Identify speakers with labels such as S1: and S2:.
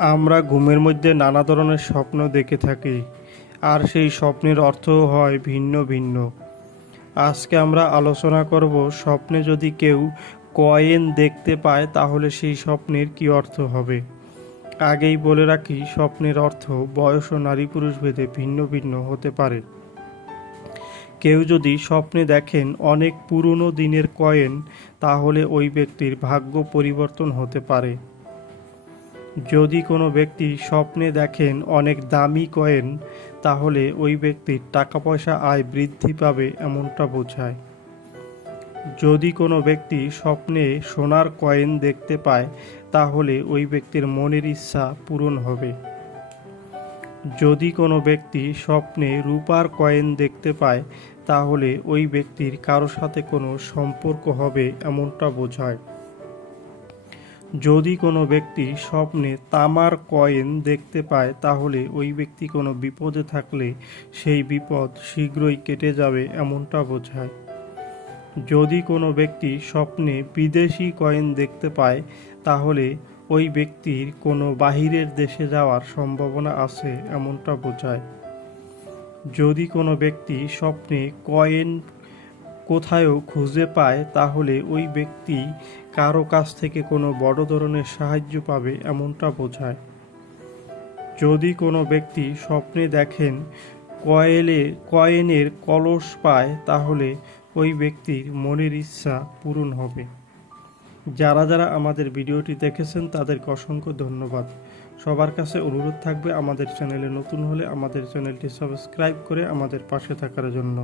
S1: আমরা ঘুমের মধ্যে নানা ধরনের স্বপ্ন দেখে থাকি, আর সেই স্বপ্নের অর্থও হয় ভিন্ন ভিন্ন। আজকে আমরা আলোচনা করব স্বপ্নে যদি কেউ কয়েন দেখতে পায়, তাহলে সেই স্বপ্নের কি অর্থ হবে? আগেই বলে রাখি, স্বপ্নের অর্থ বয়স ও নারী পুরুষ ভেদে ভিন্ন ভিন্ন হতে পারে। কেউ যদি স্বপ্নে দেখেন অনেক পুরনো দিনের কয়েন, তাহলে ওই ব্যক্তির ভাগ্য পরিবর্তন হতে পারে। যদি কোনো ব্যক্তি স্বপ্নে দেখেন অনেক দামি কয়েন, তাহলে ওই ব্যক্তির টাকা পয়সা আয় বৃদ্ধি পাবে এমনটা বোঝায়। যদি কোনো ব্যক্তি স্বপ্নে সোনার কয়েন দেখতে পায়, তাহলে ওই ব্যক্তির মনের ইচ্ছা পূরণ হবে। যদি কোনো ব্যক্তি স্বপ্নে রূপার কয়েন দেখতে পায়, তাহলে ওই ব্যক্তির কারও সাথে কোনো সম্পর্ক হবে এমনটা বোঝায়। যদি কোনো ব্যক্তি স্বপ্নে তামার কয়েন দেখতে পায়, তাহলে ওই ব্যক্তি কোনো বিপদে থাকলে সেই বিপদ শীঘ্রই কেটে যাবে এমনটা বোঝায়। যদি কোনো ব্যক্তি স্বপ্নে বিদেশি কয়েন দেখতে পায়, তাহলে ওই ব্যক্তির কোনো বাহিরের দেশে যাওয়ার সম্ভাবনা আছে এমনটা বোঝায়। যদি কোনো ব্যক্তি স্বপ্নে কয়েন কোথায়ও খুঁজে পায়, তাহলে ওই ব্যক্তি কারও কাছ থেকে কোনো বড় ধরনের সাহায্য পাবে এমনটা বোঝায়। যদি কোনো ব্যক্তি স্বপ্নে দেখেন কয়েলে, কয়েনের কলস পায়, তাহলে ওই ব্যক্তির মনের ইচ্ছা পূরণ হবে। যারা যারা আমাদের ভিডিওটি দেখেছেন, তাদেরকে অসংখ্য ধন্যবাদ। সবার কাছে অনুরোধ থাকবে আমাদের চ্যানেলে নতুন হলে আমাদের চ্যানেলটি সাবস্ক্রাইব করে আমাদের পাশে থাকার জন্য।